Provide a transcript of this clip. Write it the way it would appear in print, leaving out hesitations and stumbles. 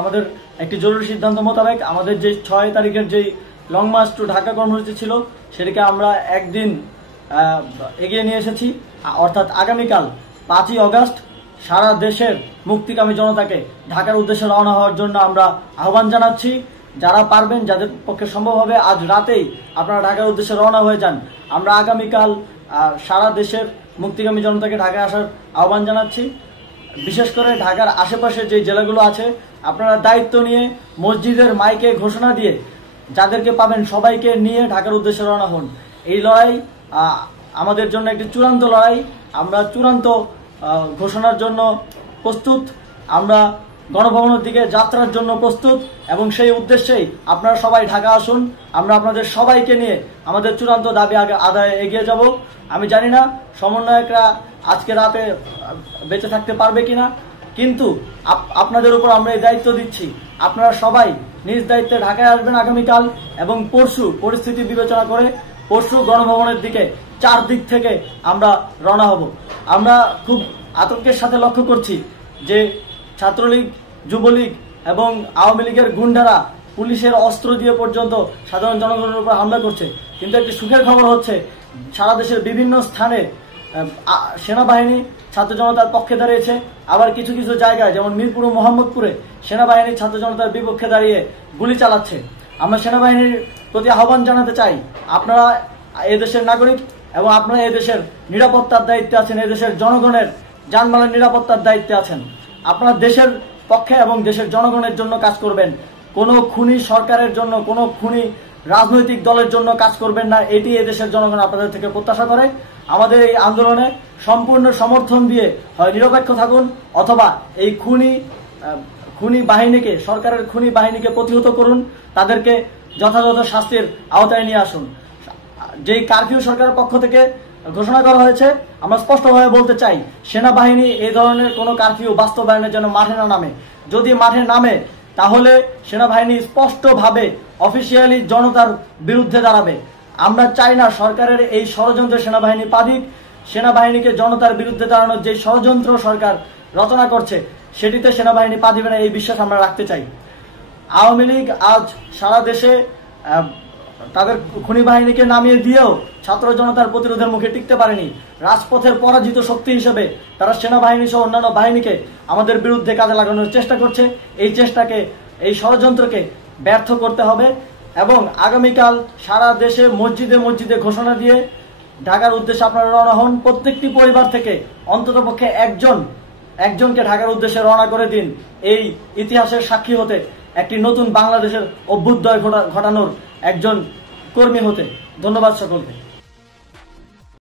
আমাদের একটি জরুরি সিদ্ধান্ত মোতাবেক আমাদের যে 6 তারিখের যে লং মার্চ টু ঢাকা কর্মসূচি ছিল সেটাকে আমরা একদিন এগিয়ে নিয়ে এসেছি, অর্থাৎ আগামীকাল 5ই আগস্ট সারা দেশের মুক্তিকামী জনতাকে ঢাকার উদ্দেশ্যে রওনা হওয়ার জন্য আমরা আহ্বান জানাচ্ছি। যারা পারবেন, যাদের পক্ষে সম্ভব হবে, আজ রাতেই আপনারা ঢাকার উদ্দেশ্যে রওনা হয়ে যান। আমরা আগামীকাল সারা দেশের মুক্তিকামী জনতাকে ঢাকায় আসার আহ্বান জানাচ্ছি। বিশেষ করে ঢাকার আশেপাশে যে জেলাগুলো আছে আপনারা দায়িত্ব নিয়ে মসজিদের মাইকে ঘোষণা দিয়ে যাদেরকে পাবেন সবাইকে নিয়ে ঢাকার উদ্দেশ্যে রওনা হন। এই লড়াই আমাদের জন্য একটি চূড়ান্ত লড়াই। আমরা চূড়ান্ত ঘোষণার জন্য প্রস্তুত, আমরা গণভবনের দিকে যাত্রার জন্য প্রস্তুত এবং সেই উদ্দেশ্যেই আপনারা সবাই ঢাকা আসুন। আমরা আপনাদের সবাইকে নিয়ে আমাদের চূড়ান্ত দাবি আদায়ে এগিয়ে যাব। আমি জানি না সমন্বয়করা আজকে রাতে বেঁচে থাকতে পারবে কিনা, কিন্তু আপনাদের উপর আমরা এই দায়িত্ব দিচ্ছি। আপনারা সবাই নিজ দায়িত্বে ঢাকায় আসবেন আগামীকাল এবং পরশু পরিস্থিতি বিবেচনা করে পরশু গণভবনের দিকে 4 দিক থেকে আমরা রওনা হব। আমরা খুব আতঙ্কের সাথে লক্ষ্য করছি যে ছাত্রলীগ, যুবলীগ এবং আওয়ামী লীগের গুন্ডারা পুলিশের অস্ত্র দিয়ে পর্যন্ত সাধারণ জনগণের উপর হামলা করছে। কিন্তু একটি সুখের খবর হচ্ছে সারা দেশের বিভিন্ন স্থানে সেনাবাহিনী ছাত্র জনতার পক্ষে দাঁড়িয়েছে, আবার কিছু কিছু জায়গায় যেমন মিরপুর ও মোহাম্মদপুরে সেনাবাহিনী ছাত্র জনতার বিপক্ষে দাঁড়িয়ে গুলি চালাচ্ছে। আমরা সেনাবাহিনীর প্রতি আহ্বান জানাতে চাই, আপনারা এদেশের নাগরিক এবং আপনারা এদেশের নিরাপত্তার দায়িত্বে আছেন, এদেশের জনগণের যানবাহনের নিরাপত্তার দায়িত্বে আছেন। আপনারা দেশের পক্ষে এবং দেশের জনগণের জন্য কাজ করবেন, কোনো খুনি সরকারের জন্য, কোনো খুনি রাজনৈতিক দলের জন্য কাজ করবেন না। এটি এদেশের জনগণ আপনাদের থেকে প্রত্যাশা করে। আমাদের এই আন্দোলনে সম্পূর্ণ সমর্থন দিয়ে হয় নিরপেক্ষ থাকুন, অথবা এই খুনি বাহিনীকে, সরকারের খুনি বাহিনীকে প্রতিহত করুন, তাদেরকে যথাযথ শাস্তির আওতায় নিয়ে আসুন। যেই কারফিউ সরকারের পক্ষ থেকে ঘোষণা করা হয়েছে, আমরা স্পষ্টভাবে বলতে চাই সেনাবাহিনী এই ধরনের কোনো কারফিউ বাস্তবায়নের জন্য মাঠে না নামে। যদি মাঠে নামে তাহলে সেনাবাহিনী স্পষ্টভাবে অফিসিয়ালি জনতার বিরুদ্ধে দাঁড়াবে। আমরা চাই না সরকারের এই ষড়যন্ত্রে সেনাবাহিনী পা দিক। সেনাবাহিনীকে জনতার বিরুদ্ধে দাঁড়ানোর যে ষড়যন্ত্র সরকার রচনা করছে সেটিতে সেনাবাহিনী পা দিবে না, এই বিশ্বাস আমরা রাখতে চাই। আওয়ামী লীগ আজ সারা দেশে তাদের খুনি বাহিনীকে নামিয়ে দিয়েও ছাত্র জনতার প্রতিরোধের মুখে টিকতে পারেনি। রাজপথের পরাজিত শক্তি হিসেবে তারা সেনাবাহিনী সহ অন্যান্য বাহিনীকে আমাদের বিরুদ্ধে কাজে লাগানোর চেষ্টা করছে। এই চেষ্টাকে, এই ষড়যন্ত্রকে ব্যর্থ করতে হবে এবং আগামীকাল সারা দেশে মসজিদে মসজিদে ঘোষণা দিয়ে ঢাকার উদ্দেশ্যে আপনারা রওনা হন। প্রত্যেকটি পরিবার থেকে অন্ততপক্ষে একজনকে ঢাকার উদ্দেশ্যে রওনা করে দিন, এই ইতিহাসের সাক্ষী হতে, একটি নতুন বাংলাদেশের অভ্যুদয় ঘটানোর একজন কর্মী হতে। ধন্যবাদ সকলকে।